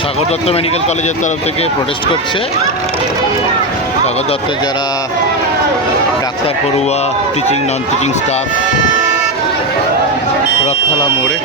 Sagar Dutta medical কলেজের তরফ থেকে প্রোটেস্ট করছে। সাগর দত্তের যারা ডাক্তার, পড়ুয়া, teaching, non teaching staff Rathtala মোড়ে